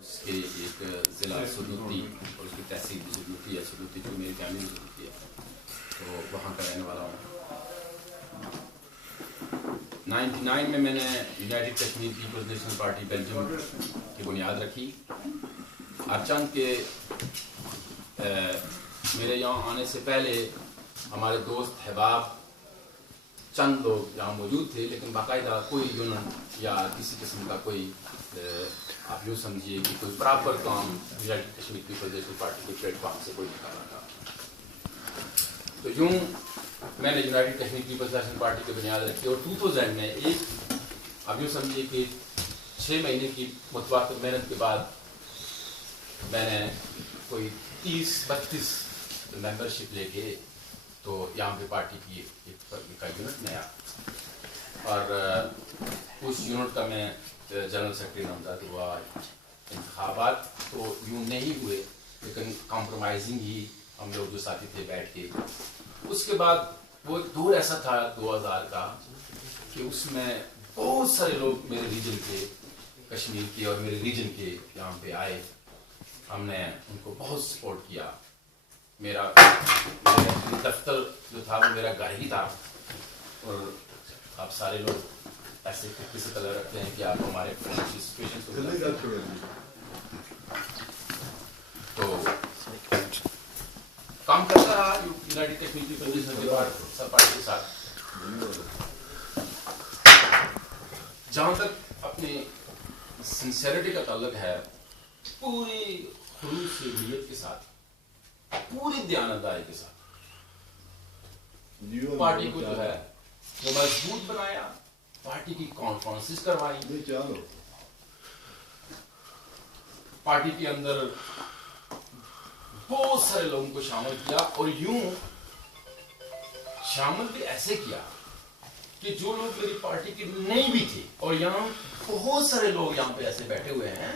اس کے ایک ضلع سلوتی اور اس کی تحصیل بھی سلوتی ہے، سلوتی جو میری فیملی سلوتی ہے، تو وہاں کا رہنے والا ہوں۔ 99 میں نے united Kashmir Peoples national party Belgium کی بنیاد رکھی۔ ارچند کے میرے یہاں آنے سے پہلے ہمارے دوست احباب چند لوگ یہاں موجود تھے، لیکن باقاعدہ کوئی یونین یا کسی قسم کا کوئی آپ یوں سمجھیے کہ کوئی پراپر کام United Kashmir Peoples national party کے پلیٹ فارم سے کوئی نہیں کر رہا تھا۔ تو یوں میں نے united Kashmir Peoples national party کی بنیاد رکھی، اور 2000 میں ایک آپ یوں سمجھیے کہ 6 مہینے کی متواتر محنت کے بعد میں نے کوئی 30-32 ممبرشپ لے کے تو یہاں پہ پارٹی کی کا یونٹ نیا، اور اس یونٹ کا میں جنرل سیکرٹری نامزد ہوا۔ انتخابات تو یوں نہیں ہوئے، لیکن کمپرومائزنگ ہی ہم لوگ جو ساتھی تھے بیٹھ کے۔ اس کے بعد وہ ایک دور ایسا تھا 2000 کا کہ اس میں بہت سارے لوگ میرے ریجن کے، کشمیر کے اور میرے ریجن کے یہاں پہ آئے۔ ہم نے ان کو بہت سپورٹ کیا۔ میرا دفتر جو تھا وہ میرا گھر ہی تھا، اور آپ سارے لوگ ایسے کسی طرح رکھتے ہیں کہ آپ ہمارے فائنینشیل سچویشن تو کام کرتا رہا united Kashmir Peoples national party کے ساتھ۔ جہاں تک اپنی سنسیئرٹی کا تعلق ہے، پوری خلوص نیت کے ساتھ، پوری دیانتداری کے ساتھ پارٹی کو جو ہے وہ مضبوط بنایا، پارٹی کی کانفرنسز کروائی، پارٹی کے اندر بہت سارے لوگوں کو شامل کیا، اور یوں شامل بھی ایسے کیا کہ جو لوگ میری پارٹی کے نہیں بھی تھے، اور یہاں بہت سارے لوگ یہاں پہ ایسے بیٹھے ہوئے ہیں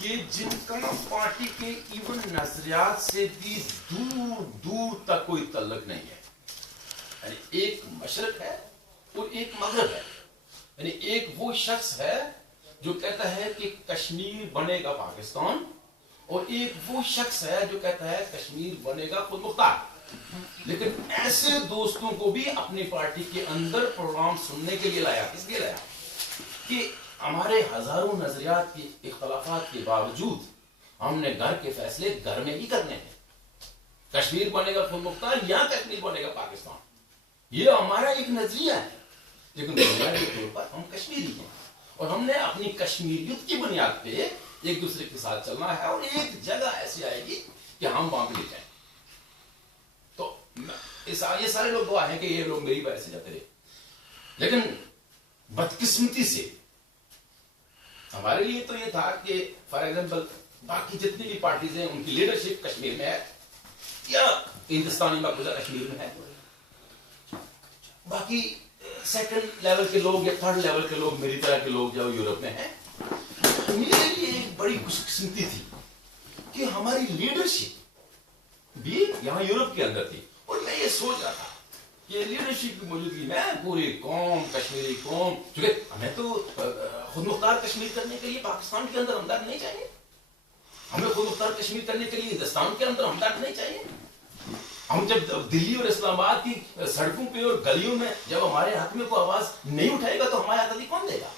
کہ جن کا پارٹی کے ایون نظریات سے بھی دور دور تک کوئی تعلق نہیں ہے۔ یعنی ایک مشرق ہے اور ایک مغرب ہے، یعنی ایک وہ شخص ہے جو کہتا ہے کہ کشمیر بنے گا پاکستان، اور ایک وہ شخص ہے جو کہتا ہے کشمیر بنے گا خود مختار۔ لیکن ایسے دوستوں کو بھی اپنی پارٹی کے اندر پروگرام سننے کے لیے لایا۔ کس لیے لایا؟ کہ ہمارے ہزاروں نظریات کے اختلافات کے باوجود ہم نے گھر کے فیصلے گھر میں ہی کرنے ہیں۔ کشمیر بنے گا خود مختار یا کشمیر بنے گا پاکستان، یہ ہمارا ایک نظریہ ہے، لیکن بنیادی طور پر ہم کشمیری ہیں، اور ہم نے اپنی کشمیریت کی بنیاد پہ ایک دوسرے کے ساتھ چلنا ہے، اور ایک جگہ ایسی آئے گی کہ ہم وہاں پہ لے جائیں۔ تو یہ سارے لوگ گواہ ہیں کہ یہ لوگ میری وجہ سے جاتے رہے، لیکن بدقسمتی سے ہمارے لیے تو یہ تھا کہ فار ایگزامپل باقی جتنی بھی پارٹیز ہیں ان کی لیڈرشپ کشمیر میں ہے یا ہندوستانی مقبوضہ کشمیر میں ہے، باقی سیکنڈ لیول کے لوگ یا تھرڈ لیول کے لوگ میری طرح کے لوگ جو یورپ میں ہیں۔ میرے لیے ایک بڑی خوش قسمتی تھی کہ ہماری لیڈرشپ بھی یہاں یورپ کے اندر تھی، اور میں یہ سوچ رہا تھا کہ لیڈرشپ کی موجودگی میں پوری قوم، کشمیری قوم، چونکہ ہمیں تو خود مختار کشمیر کرنے کے لیے پاکستان کے اندر ہمدرد نہیں چاہیے، ہمیں خود مختار کشمیر کرنے کے لیے ہندوستان کے اندر ہمدرد نہیں چاہیے۔ ہم جب دلی اور اسلام آباد کی سڑکوں پہ اور گلیوں میں جب ہمارے حق میں کوئی آواز نہیں اٹھائے گا تو ہماری آزادی کون دے گا؟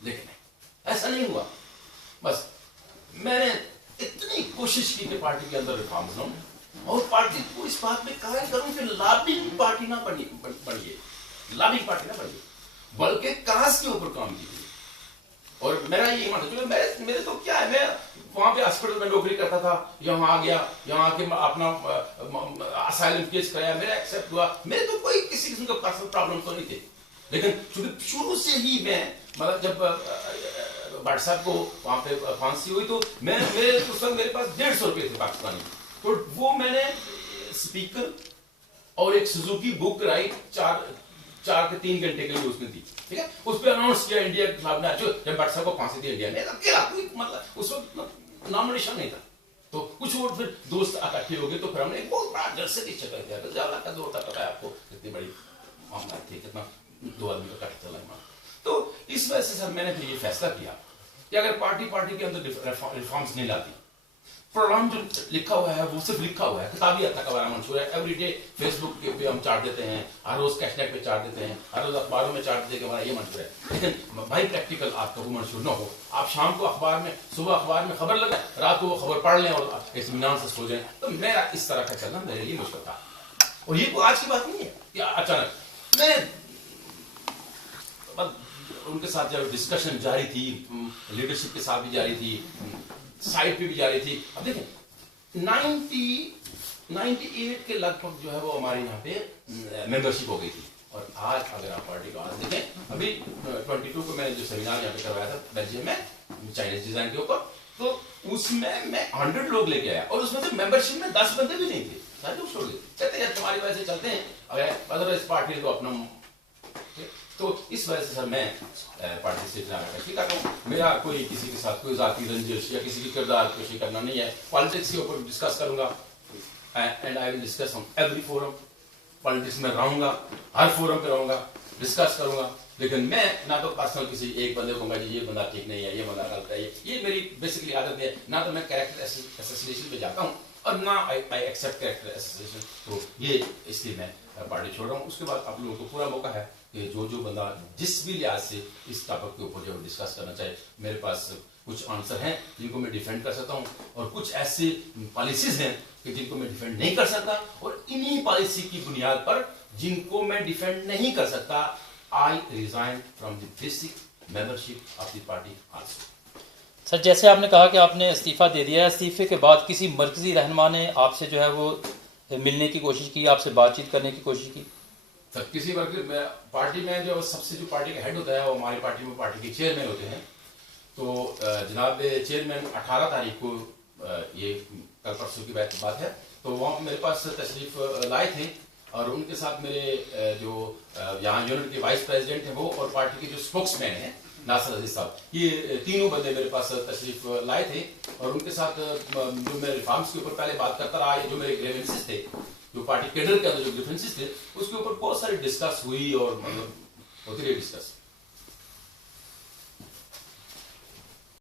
لیکن ایسا نہیں ہوا۔ بس میں نے اتنی کوشش کی کہ پارٹی کے اندر ریفارمز لاؤں، اور پارٹی کو اس بات میں قائل کروں کہ لابنگ پارٹی نہ بنیے، لابنگ پارٹی نہ بنیے، بلکہ کاز کے اوپر کام کیجیے۔ اور میرا یہ ایمان ہے، میرے تو کیا ہے، میں وہاں پہ ہاسپٹل میں نوکری کرتا تھا، یہاں آ گیا، یہاں آ کے اپنا اسائلم کیس کرایا، میرا ایکسیپٹ ہوا، میرے تو کوئی کسی قسم کا پرسنل پرابلم تو نہیں تھے۔ لیکن چونکہ شروع سے ہی میں مطلب جب بٹ صاحب کو وہاں پہ پھانسی ہوئی تو میرے پاس 150 روپے تھے پاکستانی، تو وہ میں نے اسپیکر اور ایک سوزوکی بک کرائی 4 کے 3 گھنٹے کے لیے اس میں دی، ٹھیک ہے، اس پہ اناؤنس کیا انڈیا کے خلاف میں جب بٹ صاحب کو پھانسی دی انڈیا نے، اکیلا کوئی مطلب اس وقت نام نشان نہیں تھا، تو کچھ اور پھر دوست اکٹھے ہو گئے، تو پھر ہم نے ایک بہت بڑا جلسے کی شکل کیا، جالا کا دور تھا، پتا ہے آپ کو کتنی بڑی معاملات تھی، کتنا 2 آدمی کا کٹ چلا ہے، تو اس وجہ سے سر میں نے پھر یہ فیصلہ کیا کہ اگر پارٹی کے اندر ریفارمز نہیں لاتی. پروگرام جو لکھا ہوا ہے وہ صرف لکھا ہوا ہے, کتابی حد تک ہمارا منشور ہے. ایوری ڈے فیس بک پہ ہم چارٹ دیتے ہیں, ہر روز کیش نیٹ پہ چارٹ دیتے ہیں, ہر روز اخباروں میں چارٹ دیتے ہیں کہ ہمارا یہ منشور ہے. لیکن بھائی پریکٹیکل آپ کا وہ منشور نہ ہو. آپ شام کو اخبار میں, صبح اخبار میں خبر لگائیں, رات کو وہ خبر پڑھ لیں اور اطمینان سے سو جائیں. تو میرا اس طرح کا چلنا میرے لیے مشکل تھا. اور یہ کوئی آج کی بات نہیں ہے کہ اچانک میں ان کے ساتھ جب ڈسکشن جاری تھی, لیڈرشپ کے ساتھ بھی جاری تھی, سائٹ پہ بھی جاری تھی. اب دیکھیں 98 کے لگ بھگ جو ہے وہ ہمارے یہاں پہ ممبرشپ ہو گئی تھی. اور آج اگر آپ پارٹی کو آج دیکھیں, ابھی 22 کو میں نے جو سیمینار یہاں پہ کروایا تھا بیلجیم میں چائنیز ڈیزائن کے اوپر, تو اس میں 100 لوگ لے کے آیا اور اس میں سے ممبرشپ میں 10 بندے بھی نہیں تھے. سارے لوگ چھوڑ گئے, کہتے ہیں تمہاری وجہ سے چلتے ہیں, اگر ادروائز پارٹی تو اپنا. تو اس وجہ سے سر میں پارٹی سے کرتا ہوں. میرا کوئی کسی کے ساتھ کوئی ذاتی رنجش یا کسی کی کردار کشی کرنا نہیں ہے. پالیٹکس کے اوپر ڈسکس کروں گا, and I will discuss on every forum. Politics میں رہوں گا, ہر فورم پہ رہوں گا, ڈسکس کروں گا. لیکن میں نہ تو پرسنل کسی ایک بندے کو کہوں گا جی یہ بندہ ٹھیک نہیں ہے, یہ بندہ غلط ہے. یہ میری بیسکلی عادت ہے. نہ تو میں کریکٹر ایسوسیشن پہ جاتا ہوں اور نہ آئی ایکسیپٹ کریکٹر ایسوسیشن. تو یہ اس لیے میں پارٹی چھوڑ رہا ہوں. اس کے بعد آپ لوگوں کو پورا موقع ہے کہ جو بندہ جس بھی لحاظ سے اس ٹاپک کے اوپر جو ڈسکس کرنا چاہے. میرے پاس کچھ آنسر ہیں جن کو میں ڈیفینڈ کر سکتا ہوں, اور کچھ ایسے پالیسیز ہیں کہ جن کو میں ڈیفینڈ نہیں کر سکتا, اور انہی پالیسی کی بنیاد پر جن کو میں ڈیفینڈ نہیں کر سکتا, I resign from the basic membership of the party also. Sir جیسے آپ نے کہا کہ آپ نے استعفیٰ دے دیا ہے, استعفے کے بعد کسی مرکزی رہنما نے آپ سے جو ہے وہ ملنے کی کوشش کی, آپ سے بات چیت کرنے کی کوشش کی؟ سر کسی وقت پارٹی میں جو سب سے جو پارٹی کا ہیڈ ہوتا ہے وہ ہماری پارٹی میں پارٹی کے چیئرمین ہوتے ہیں. تو جناب چیئرمین 18 تاریخ کو, یہ کل پرسوں کی بات ہے, تو وہاں میرے پاس تشریف لائے تھے, اور ان کے ساتھ میرے جو یہاں یونٹ کے وائس پریزیڈنٹ ہیں وہ, اور پارٹی کے جو اسپوکس مین ہیں ناصر عزیز صاحب, یہ تینوں بندے میرے پاس تشریف لائے تھے. اور ان کے ساتھ جو میں ریفارمس کے اوپر پہلے بات کرتا رہا, جو میرے گریونسز تھے, جو پارٹی کیڈر کے اندر جو ڈفرینسز تھے, اس کے اوپر بہت ساری ڈسکس ہوئی اور ہوتی رہی ڈسکس.